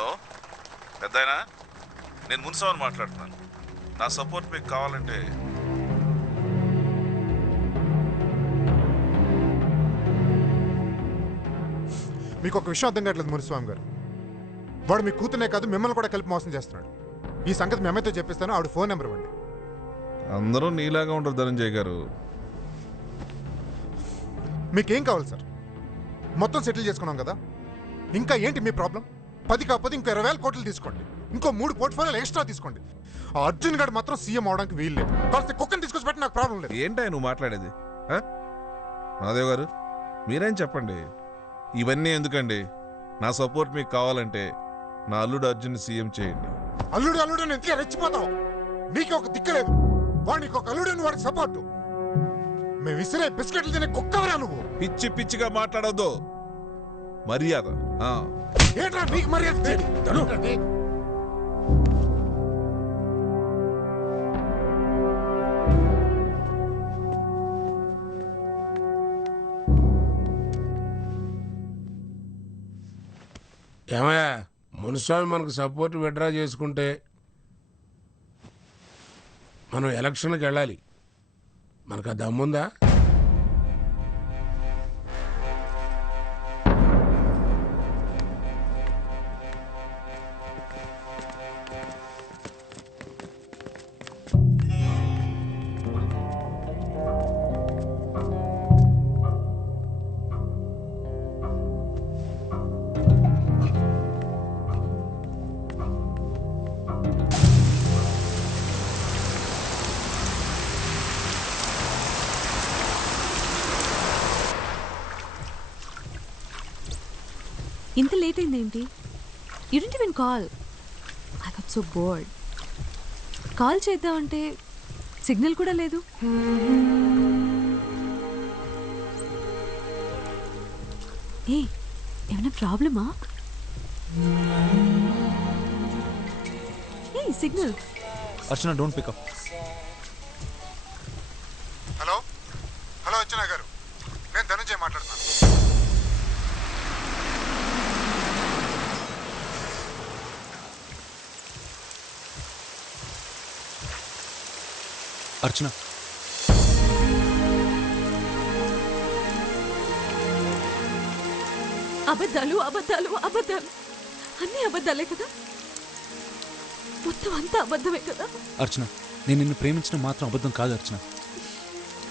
Hello. పెద్దాయనా? నేను మున్సవని మాట్లాడుతున్నాను. నా సపోర్ట్ మీకు కావాలంటే మీకు ఒక విషయం అర్థం కావట్లేదు మునిస్వామి గారు. వాడు మీ కూతునే కాదు మిమ్మల్ని కూడా కలిపి మోసం చేస్తున్నాడు. ఈ సంగతి మీ అమ్మాయితో చెప్పిస్తాను ఆవిడ ఫోన్ నెంబర్ ఇవ్వండి. అందరూ నీలాగా ఉంటారు ధనంజయ్ గారు. మీకేం కావాలి సార్? మొత్తం సెటిల్ చేసుకున్నాం కదా? ఇంకా ఏంటి మీ ప్రాబ్లం? పది కాకపోతే ఇంకో ఇరవై వేల కోట్లు తీసుకోండి. ఇంకో మూడు పోర్ట్ఫోలియోలు ఎక్స్ట్రా తీసుకోండి. ఆ అర్జున్ గారు మాత్రం సీఎం అవడానికి వీలు లేదు కాస్త కుక్కని తీసుకొచ్చి పెట్టి నాకు ప్రాబ్లం లేదు. ఏంటా నువ్వు మాట్లాడేది? ఆ? మాధవ్ గారు మీరేం చెప్పండి? ఇవన్నీ ఎందుకండి? నా సపోర్ట్ మీకు కావాలంటే నా అల్లుడు అర్జున్ సీఎం చేయండి. అల్లుడు అల్లుడు అని ఎంతగా రెచ్చిపోతావు? నీకు ఒక దిక్కలేదు వాడు నీకు ఒక అల్లుడు అని వాడికి సపోర్టు మేము విసిరే బిస్కెట్లు తినే కుక్కవరా నువ్వు? పిచ్చి పిచ్చిగా మాట్లాడొద్దు. మర్యాద. ఆ. ఏంట్రా నీకు మర్యాద ఏంటది? ఏమయ్యా మునుస్వామి మనకు సపోర్ట్ విడ్రా చేసుకుంటే మనం ఎలక్షన్కి వెళ్ళాలి. మనకు ఆ దమ్ముందా? ఇంత late అయిందేంటి you didn't even call I got so bored call చేద్దామంటే సిగ్నల్ కూడా లేదు. ఏ ఏమైనా ప్రాబ్లమా? ఏ signal Archana don't pick up hello hello Archana గారు. నేను ధనుంజయ్ మాట్లాడుతున్నాను. అర్చన. అబద్ధాలు అబద్ధాలు అబద్ధాలు. అన్ని అబద్ధాలే కదా? మొత్తం అంతా అబద్ధమే కదా? అర్చన నేను నిన్ను ప్రేమించిన మాత్రం అబద్ధం కాదు అర్చన.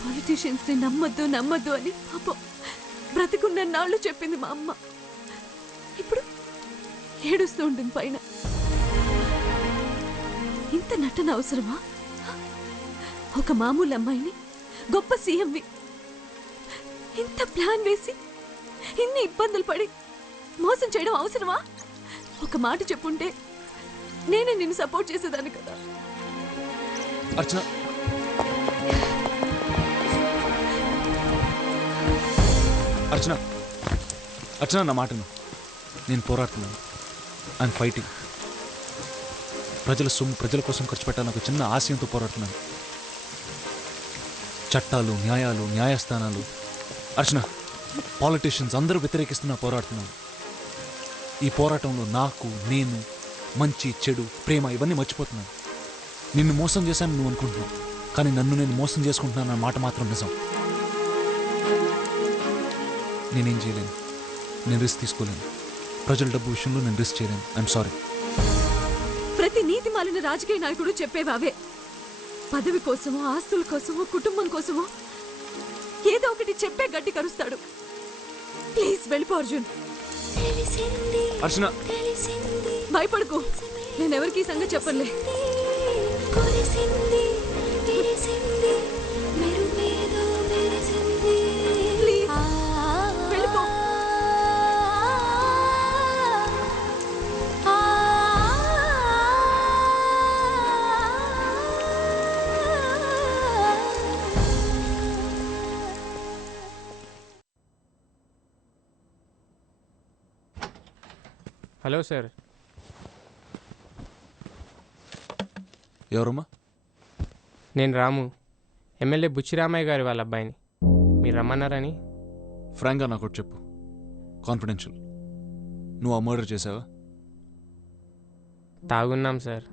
పాలిటీషియన్స్ని నమ్మద్దు నమ్మద్దు అని పాపం బ్రతికున్న నాళ్ళు చెప్పింది మా అమ్మ. ఇప్పుడు ఏడుస్తూ ఉంటుంది పైన. ఇంత నటన అవసరమా? ఒక మామూలు అమ్మాయిని గొప్ప సీఎంవి ఇంత ప్లాన్ వేసి ఇన్ని ఇబ్బందులు పడి మోసం చేయడం అవసరమా? ఒక మాట చెప్పుంటే నేనే నిన్ను సపోర్ట్ చేసేదాన్ని కదా. అర్చన. అర్చన. అర్చన నా మాటను. నేను పోరాడుతున్నాను. ఐఎమ్ ఫైటింగ్ ప్రజల సొమ్ము ప్రజల కోసం ఖర్చు పెట్టాలని ఒక చిన్న ఆశయంతో పోరాడుతున్నాను. చట్టాలు న్యాయాలు న్యాయస్థానాలు. అర్చన పాలిటీషియన్స్ అందరూ వ్యతిరేకిస్తున్నా పోరాడుతున్నాను ఈ పోరాటంలో నాకు నేను మంచి చెడు ప్రేమ ఇవన్నీ మర్చిపోతున్నాను నిన్ను మోసం చేశాను నువ్వు అనుకుంటున్నావు. కానీ నన్ను నేను మోసం చేసుకుంటున్నాను అన్న మాట మాత్రం నిజం. నేనేం చేయలేను. నేను రిస్క్ తీసుకోలేను. ప్రజల డబ్బు విషయంలో నేను రిస్క్ చేయలేను. ఐఎమ్ సారీ ప్రతి నీతి మాలిన రాజకీయ నాయకుడు చెప్పేవావే. పదవి కోసమో ఆస్తుల కోసమో కుటుంబం కోసమో ఏదో ఒకటి చెప్పే గడ్డి కరుస్తాడు. ప్లీజ్ వెళ్ళిపో అర్జున్. అర్చన. భయపడకు. నేనెవరికి ఈ సంగతి చెప్పలే హలో సార్. ఎవరమ్మా? నేను రాము. ఎమ్మెల్యే బుచ్చిరామయ్య గారి వాళ్ళ అబ్బాయిని. మీరు రమ్మన్నారని. ఫ్రాంక్గా నాకు ఒకటి చెప్పు. కాన్ఫిడెన్షియల్. నువ్వు ఆ మర్డర్ చేసావా తాగున్నాం సార్.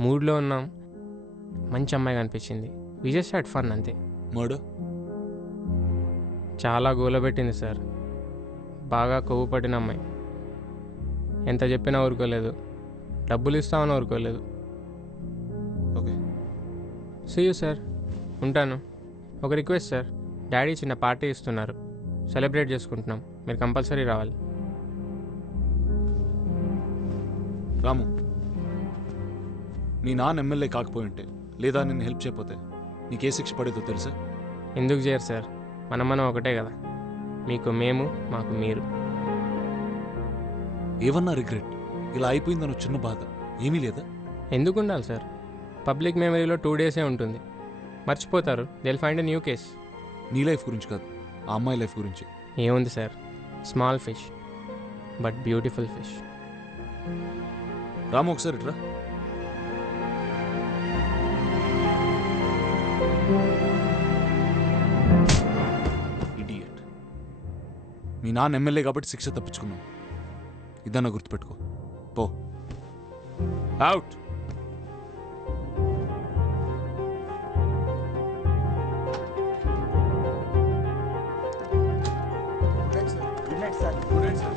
మూడ్లో ఉన్నాం. మంచి అమ్మాయి కనిపించింది. వి జస్ట్ హ్యాడ్ ఫన్ అంతే. మర్డర్? చాలా గోలబెట్టింది సార్. బాగా కొవ్వు పట్టిన అమ్మాయి. ఎంత చెప్పినా ఊరుకోలేదు. డబ్బులు ఇస్తామని ఊరుకోలేదు. ఓకే. సీ యూ సార్ ఉంటాను. ఒక రిక్వెస్ట్ సార్ డాడీ చిన్న పార్టీ ఇస్తున్నారు. సెలబ్రేట్ చేసుకుంటున్నాం. మీరు కంపల్సరీ రావాలి. రాము. మీ నాన్న ఎమ్మెల్యే కాకపోయి ఉంటే లేదా నిన్ను హెల్ప్ చేయకపోతే నీకు ఏ శిక్ష పడేదో తెలుసా? ఎందుకు చేయరు సార్ మనం మనం ఒకటే కదా. మీకు మేము మాకు మీరు. ఏమన్నా రిగ్రెట్? ఇలా అయిపోయిందని చిన్న బాధ. ఏమీ లేదా? ఎందుకు ఉండాలి సార్? పబ్లిక్ మెమరీలో టూ డేసే ఉంటుంది. మర్చిపోతారు. దిల్ ఫైండ్ న్యూ కేస్ నీ లైఫ్ గురించి కాదు. ఆ అమ్మాయి లైఫ్ గురించి. ఏముంది sir? Small fish but beautiful fish Ramu ఒకసారి ఇట్రా ఇడియట్ మీ నాన్న ఎమ్మెల్యే కాబట్టి శిక్ష తప్పించుకున్నావు ఇదన్నా గుర్తుపెట్టుకో. పో. Out good night sir good night sir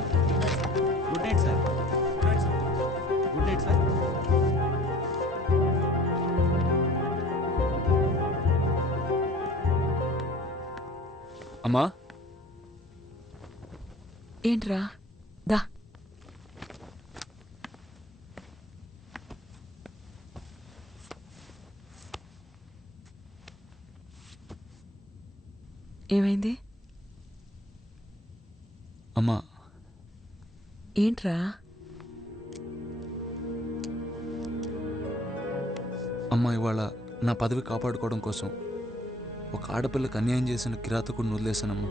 good night sir good night sir అమ్మా ఏంట్రా దా ఏమైంది? అమ్మా. ఏంట్రా? అమ్మ ఇవాళ నా పదవి కాపాడుకోవడం కోసం ఒక ఆడపిల్లకి అన్యాయం చేసిన కిరాతకుడిని వదిలేశానమ్మా.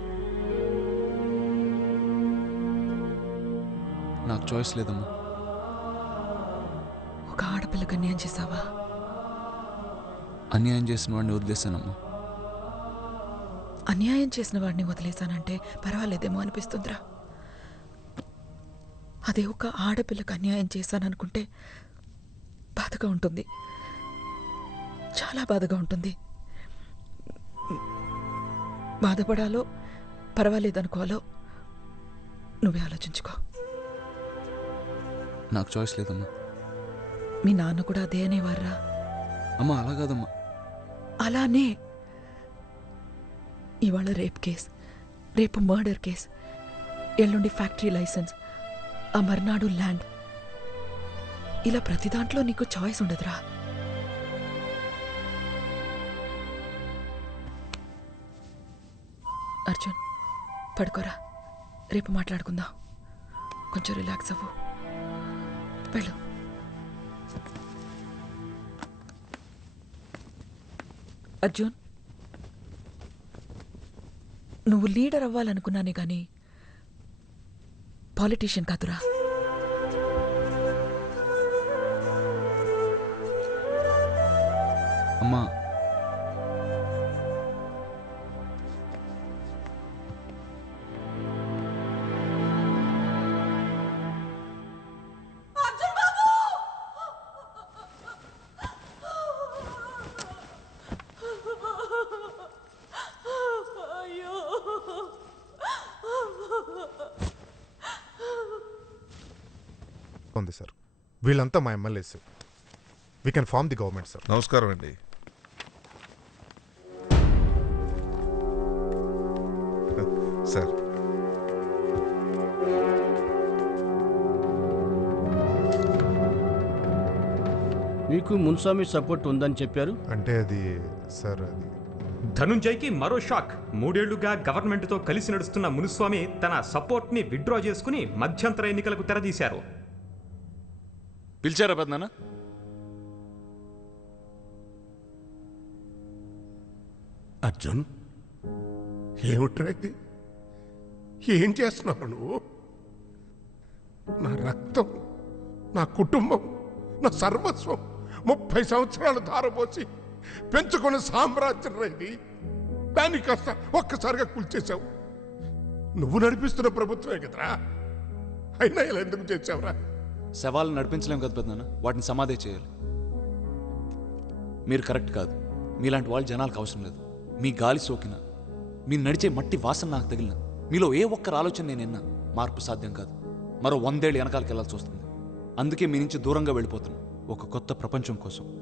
నాకు చాయిస్ లేదమ్మా. ఒక ఆడపిల్లకి అన్యాయం చేసావా అన్యాయం చేసిన వాడిని వదిలేశానమ్మా. అన్యాయం చేసిన వాడిని వదిలేశానంటే పర్వాలేదేమో అనిపిస్తుందిరా. అదే ఒక ఆడపిల్లకి అన్యాయం చేశాననుకుంటే బాధగా ఉంటుంది. చాలా బాధగా ఉంటుంది. బాధపడాలో పర్వాలేదనుకోవాలో నువ్వే ఆలోచించుకో. నాకు చాయిస్ లేదమ్మా. మీ నాన్న కూడా అదే అనేవారా అమ్మా అలా కాదమ్మా. అలానే ఇవాళ రేప్ కేస్. రేపు మర్డర్ కేస్. ఎల్లుండి ఫ్యాక్టరీ లైసెన్స్. ఆ మర్నాడు ల్యాండ్. ఇలా ప్రతి దాంట్లో నీకు చాయిస్ ఉండదురా. అర్జున్ పడుకోరా. రేపు మాట్లాడుకుందాం. కొంచెం రిలాక్స్ అవ్వు. వెళ్ళు. అర్జున్? నువ్వు లీడర్ అవ్వాలనుకున్నానే గాని పాలిటీషియన్ కాదురా. అమ్మా ఉంది సార్. వీళ్ళంతా మా MLAs we can form the government sir. నమస్కారం అండి. సార్. మీకు మున్స్వామి సపోర్ట్ ఉందని చెప్పారు? అంటే అది సార్ అది. ధనుంజయ్కి మరో షాక్. మూడేళ్ళుగా గవర్నమెంట్తో కలిసి నడుస్తున్న మునుస్వామి తన సపోర్ట్ని విత్డ్రా చేసుకుని మధ్యంతర ఎన్నికలకు తెరదీశారు. పిలిచారా పెద్దనా అర్జున్ ఏమిట్రా ఇది? ఏం చేస్తున్నావు నువ్వు? నా రక్తం నా కుటుంబం నా సర్వస్వం ముప్పై సంవత్సరాలు ధారపోసి పెంచుకున్న సామ్రాజ్యం రైది దాన్ని కాస్త ఒక్కసారిగా కూల్చేశావు. నువ్వు నడిపిస్తున్న ప్రభుత్వమే కదరా? అయినా ఇలా ఎందుకు చేసావురా శవాలను నడిపించలేం కదా పెద్దనా వాటిని సమాధి చేయాలి. మీరు కరెక్ట్ కాదు. మీలాంటి వాళ్ళు జనాలకు అవసరం లేదు. మీ గాలి సోకిన మీరు నడిచే మట్టి వాసన నాకు తగిలిన మీలో ఏ ఒక్కరు ఆలోచన నేను ఎన్నా మార్పు సాధ్యం కాదు. మరో వందేళ్ళు వెనకాలకి వెళ్ళాల్సి వస్తుంది. అందుకే మీ నుంచి దూరంగా వెళ్ళిపోతున్నాం. ఒక కొత్త ప్రపంచం కోసం.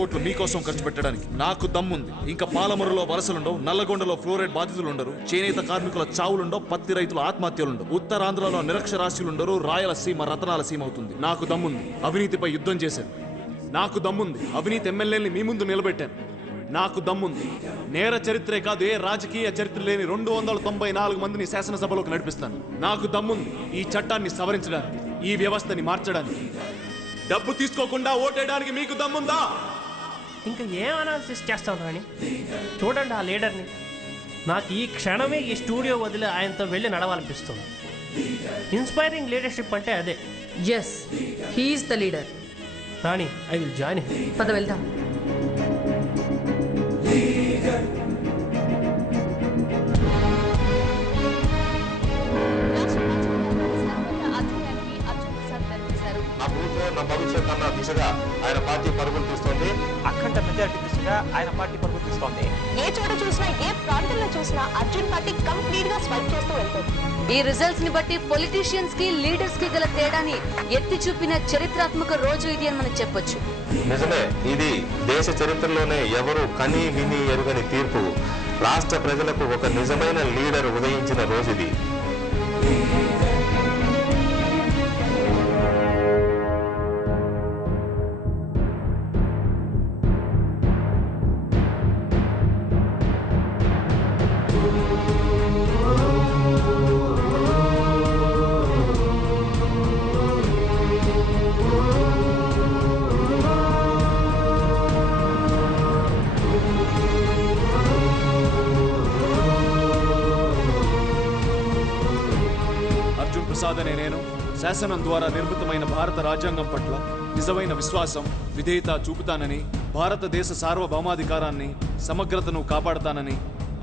కోట్లు మీకోసం ఖర్చు పెట్టడానికి. నాకు దమ్ముంది. ఇంకా పాలమరులో వలసలుండవు నల్లగొండలో ఫ్లోరైడ్ బాధితులు ఉండరు చేనేత కార్మికుల చావులుండవు పత్తి రైతుల ఆత్మహత్యలుండవు. ఉత్తరాంధ్రలో నిరక్షరాస్యులుండరు రాయలసీమ రతనాల సీమ అవుతుంది. నాకు దమ్ముంది. అవినీతిపై యుద్ధం చేశాను నాకు దమ్ముంది. అవినీతి ఎమ్మెల్యేని మీ ముందు నిలబెట్టాను నాకు దమ్ముంది. నేర చరిత్రే కాదు ఏ రాజకీయ చరిత్ర లేని రెండు వందల తొంభై నాలుగు మందిని శాసనసభలోకి నడిపిస్తాను. నాకు దమ్ముంది ఈ చట్టాన్ని సవరించడానికి ఈ వ్యవస్థని మార్చడానికి. డబ్బు తీసుకోకుండా ఓటేయడానికి మీకు దమ్ముందా? ఇంకా ఏం అనాలిసిస్ చేస్తాం రాని చూడండి ఆ లీడర్ని నాకు ఈ క్షణమే ఈ స్టూడియో వదిలి ఆయనతో వెళ్ళి నడవాలనిపిస్తుంది. ఇన్స్పైరింగ్ లీడర్షిప్ అంటే అదే. Yes he's the leader Rani I will join పద వెళ్దాం. దిశగా ఆయన పార్టీ పరుగులు తీస్తోంది. అఖండ మెజారిటీ దిశగా ఆయన పార్టీ పరుగులు తీస్తోంది. ఏ చోట చూసినా ఏ ప్రాంతంలో చూసినా అర్జున్ పార్టీ కంప్లీట్గా స్వైప్ చేస్తూ వెళ్తుంది. ఈ రిజల్ట్స్ని బట్టి పొలిటీషియన్స్కి లీడర్స్కి గల తేడాని ఎత్తి చూపిన చరిత్రాత్మక రోజు ఇది అని మనం చెప్పొచ్చు. నిజమే ఇది దేశ చరిత్రలోనే ఎవరు కని విని ఎరుగని తీర్పు. రాష్ట్ర ప్రజలకు ఒక నిజమైన లీడర్ ఉదయించిన రోజు ఇది. శాసనం ద్వారా నిర్మితమైన భారత రాజ్యాంగం పట్ల నిజమైన విశ్వాసం విధేయత చూపుతానని భారతదేశ సార్వభౌమాధికారాన్ని సమగ్రతను కాపాడతానని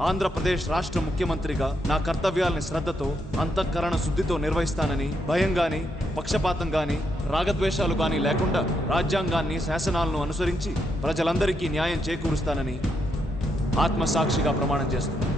ఆంధ్రప్రదేశ్ రాష్ట్ర ముఖ్యమంత్రిగా నా కర్తవ్యాలని శ్రద్ధతో అంతఃకరణ శుద్ధితో నిర్వహిస్తానని భయం గాని పక్షపాతం గాని రాగద్వేషాలు గాని లేకుండా రాజ్యాంగాన్ని శాసనాలను అనుసరించి ప్రజలందరికీ న్యాయం చేకూరుస్తానని ఆత్మసాక్షిగా ప్రమాణం చేస్తున్నాను